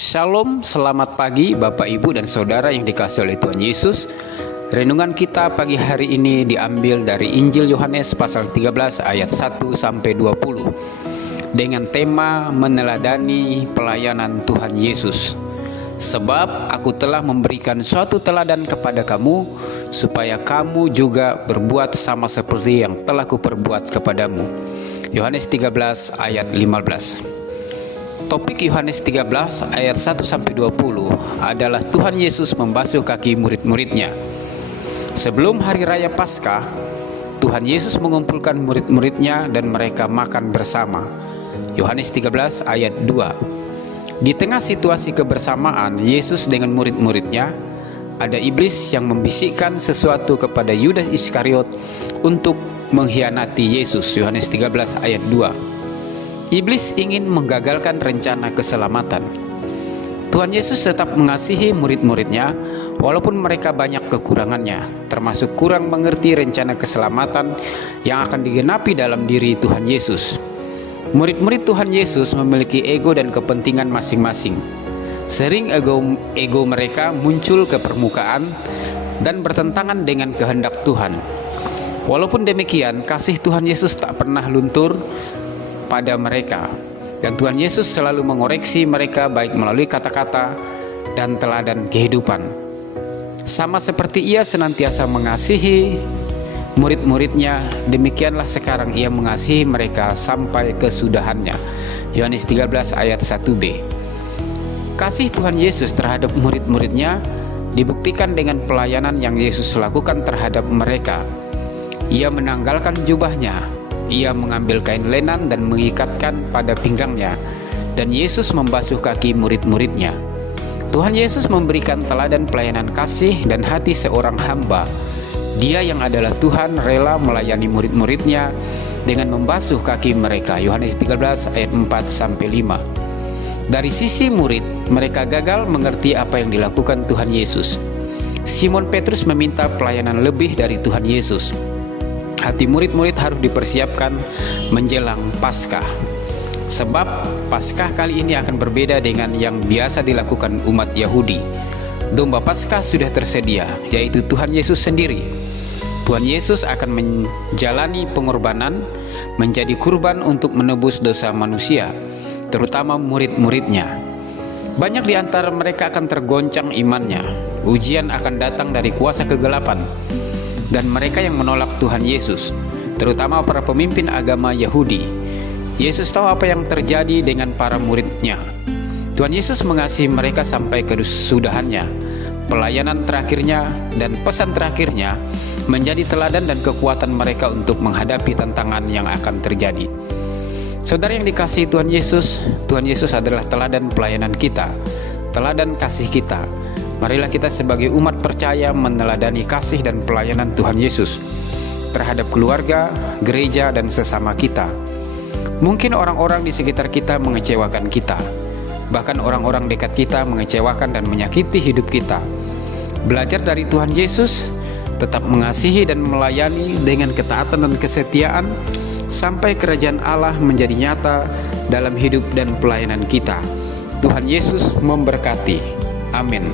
Shalom, selamat pagi Bapak Ibu dan Saudara yang dikasihi oleh Tuhan Yesus. Renungan kita pagi hari ini diambil dari Injil Yohanes pasal 13 ayat 1 sampai 20 dengan tema meneladani pelayanan Tuhan Yesus. Sebab aku telah memberikan suatu teladan kepada kamu, supaya kamu juga berbuat sama seperti yang telah kuperbuat kepadamu. Yohanes 13 ayat 15. Topik Yohanes 13 ayat 1 sampai 20 adalah Tuhan Yesus membasuh kaki murid-muridnya. Sebelum hari raya Paskah, Tuhan Yesus mengumpulkan murid-muridnya dan mereka makan bersama. Yohanes 13 ayat 2. Di tengah situasi kebersamaan Yesus dengan murid-muridnya, ada iblis yang membisikkan sesuatu kepada Yudas Iskariot untuk mengkhianati Yesus. Yohanes 13 ayat 2. Iblis ingin menggagalkan rencana keselamatan. Tuhan Yesus tetap mengasihi murid-muridnya walaupun mereka banyak kekurangannya, termasuk kurang mengerti rencana keselamatan yang akan digenapi dalam diri Tuhan Yesus. Murid-murid Tuhan Yesus memiliki ego dan kepentingan masing-masing. Sering ego mereka muncul ke permukaan dan bertentangan dengan kehendak Tuhan. Walaupun demikian, kasih Tuhan Yesus tak pernah luntur pada mereka, dan Tuhan Yesus selalu mengoreksi mereka baik melalui kata-kata dan teladan kehidupan. Sama seperti Ia senantiasa mengasihi murid-muridnya, demikianlah sekarang Ia mengasihi mereka sampai kesudahannya. Yohanes 13 ayat 1b. Kasih Tuhan Yesus terhadap murid-muridnya dibuktikan dengan pelayanan yang Yesus lakukan terhadap mereka. Ia menanggalkan jubahnya, Ia mengambil kain lenan dan mengikatkan pada pinggangnya, dan Yesus membasuh kaki murid-muridnya. Tuhan Yesus memberikan teladan pelayanan kasih dan hati seorang hamba. Dia yang adalah Tuhan rela melayani murid-muridnya dengan membasuh kaki mereka. Yohanes 13 ayat 4-5. Dari sisi murid, mereka gagal mengerti apa yang dilakukan Tuhan Yesus. Simon Petrus meminta pelayanan lebih dari Tuhan Yesus. Hati murid-murid harus dipersiapkan menjelang Paskah. Sebab Paskah kali ini akan berbeda dengan yang biasa dilakukan umat Yahudi. Domba Paskah sudah tersedia, yaitu Tuhan Yesus sendiri. Tuhan Yesus akan menjalani pengorbanan, menjadi kurban untuk menebus dosa manusia, terutama murid-muridnya. Banyak di antara mereka akan tergoncang imannya. Ujian akan datang dari kuasa kegelapan dan mereka yang menolak Tuhan Yesus, terutama para pemimpin agama Yahudi. Yesus tahu apa yang terjadi dengan para muridnya. Tuhan Yesus mengasihi mereka sampai kesudahannya. Pelayanan terakhirnya dan pesan terakhirnya menjadi teladan dan kekuatan mereka untuk menghadapi tantangan yang akan terjadi. Saudara yang dikasihi Tuhan Yesus adalah teladan pelayanan kita, teladan kasih kita. Marilah kita sebagai umat percaya meneladani kasih dan pelayanan Tuhan Yesus terhadap keluarga, gereja, dan sesama kita. Mungkin orang-orang di sekitar kita mengecewakan kita, bahkan orang-orang dekat kita mengecewakan dan menyakiti hidup kita. Belajar dari Tuhan Yesus, tetap mengasihi dan melayani dengan ketaatan dan kesetiaan sampai kerajaan Allah menjadi nyata dalam hidup dan pelayanan kita. Tuhan Yesus memberkati. Amin.